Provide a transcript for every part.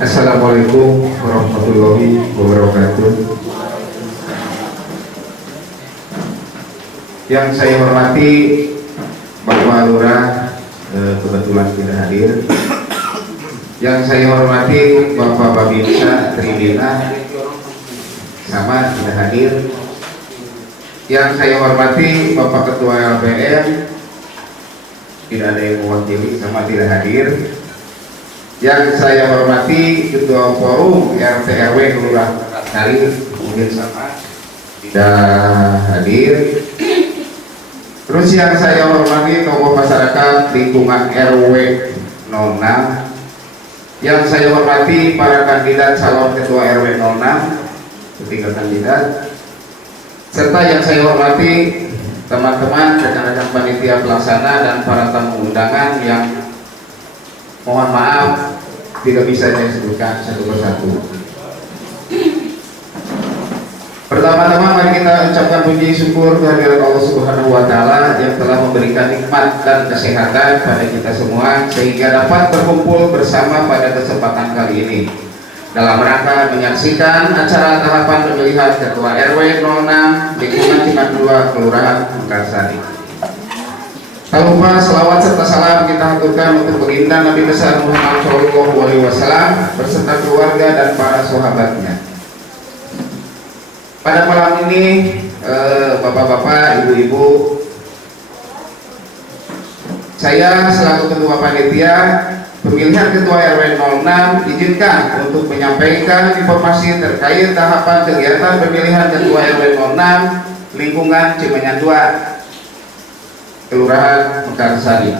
Assalamualaikum warahmatullahi wabarakatuh. Yang saya hormati Bapak Lurah, kebetulan tidak hadir. Yang saya hormati Bapak Babinsa Tridina, sama tidak hadir. Yang saya hormati Bapak Ketua LPM, tidak ada yang mewakili, sama tidak hadir. Yang saya hormati Ketua Forum RT RW Kelurahan Kali, mungkin sama tidak hadir. Terus yang saya hormati tokoh masyarakat lingkungan RW 06, yang saya hormati para kandidat calon ketua RW 06, ketiga kandidat, serta yang saya hormati teman-teman rekan-rekan panitia pelaksana dan para tamu undangan yang mohon maaf tidak bisa saya sebutkan satu persatu. Pertama-tama mari kita ucapkan puji syukur kehadirat Allah Subhanahu wa taala yang telah memberikan nikmat dan kesehatan pada kita semua sehingga dapat berkumpul bersama pada kesempatan kali ini dalam rangka menyaksikan acara tahapan pemilihan Ketua RW 06 lingkungan Cimandua Kelurahan Mekarsari. Tak lupa selawat serta salam kita haturkan untuk baginda Nabi besar Muhammad SAW beserta keluarga dan para sahabatnya. Pada malam ini, bapak-bapak, ibu-ibu, saya selaku ketua panitia pemilihan ketua RW 06 izinkan untuk menyampaikan informasi terkait tahapan kegiatan pemilihan ketua RW 06 lingkungan Cimandua Kelurahan Mekarsari.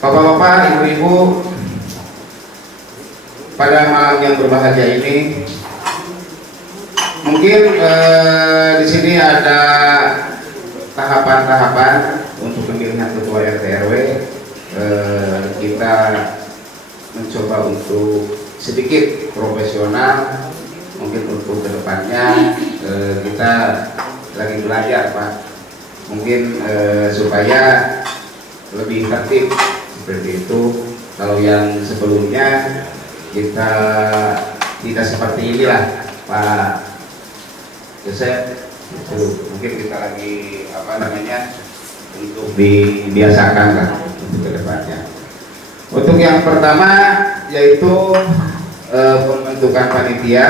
Bapak-bapak, ibu-ibu, pada malam yang berbahagia ini, mungkin di sini ada tahapan-tahapan untuk pemilihan ketua RT RW. Kita mencoba untuk sedikit profesional, mungkin untuk kedepannya kita lagi belajar, Pak. Mungkin supaya lebih tertib seperti itu. Kalau yang sebelumnya kita tidak seperti inilah, Pak Joseph. Mungkin kita lagi untuk dibiasakan lah untuk kedepannya. Untuk yang pertama yaitu pembentukan panitia.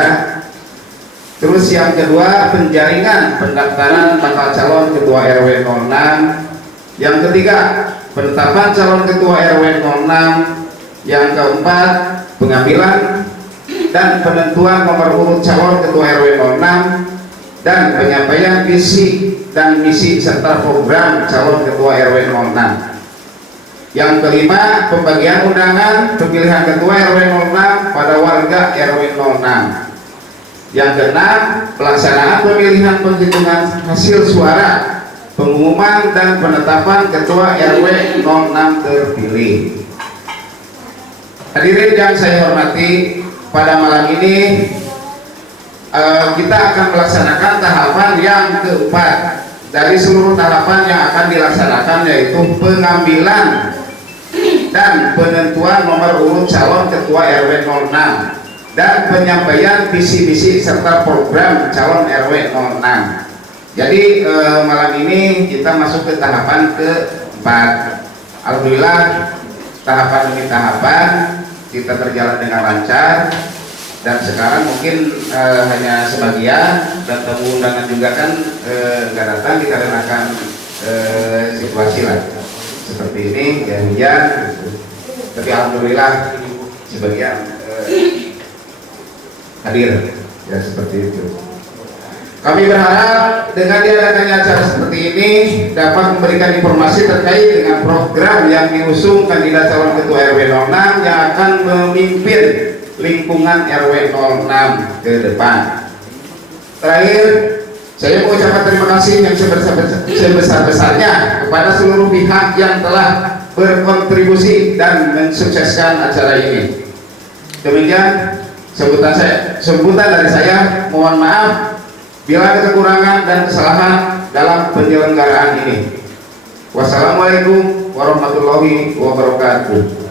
Terus yang kedua penjaringan pendaftaran bakal calon ketua RW 06. Yang ketiga penetapan calon ketua RW 06. Yang keempat pengambilan dan penentuan nomor urut calon ketua RW 06 dan penyampaian visi dan misi serta program calon ketua RW 06. Yang kelima pembagian undangan pemilihan ketua RW 06 pada warga RW 06. Yang keenam, pelaksanaan pemilihan penghitungan hasil suara, pengumuman dan penetapan ketua RW 06 terpilih. Hadirin yang saya hormati, pada malam ini kita akan melaksanakan tahapan yang keempat dari seluruh tahapan yang akan dilaksanakan, yaitu pengambilan dan penentuan nomor urut calon ketua RW 06 dan penyampaian visi-misi serta program calon RW 06. Jadi malam ini kita masuk ke tahapan keempat. Alhamdulillah tahapan demi tahapan kita berjalan dengan lancar, dan sekarang mungkin hanya sebagian dan tamu undangan juga kan nggak datang dikarenakan situasi lah seperti ini ya, hujan gitu. Tapi alhamdulillah sebagian hadir ya, seperti itu. Kami berharap dengan diadakannya acara seperti ini dapat memberikan informasi terkait dengan program yang diusung kandidat calon ketua RW 06 yang akan memimpin lingkungan RW 06 ke depan. Terakhir, saya mengucapkan terima kasih yang sebesar-besarnya kepada seluruh pihak yang telah berkontribusi dan mensukseskan acara ini. Demikian sebutan dari saya. Mohon maaf bila ada kekurangan dan kesalahan dalam penyelenggaraan ini. Wassalamualaikum warahmatullahi wabarakatuh.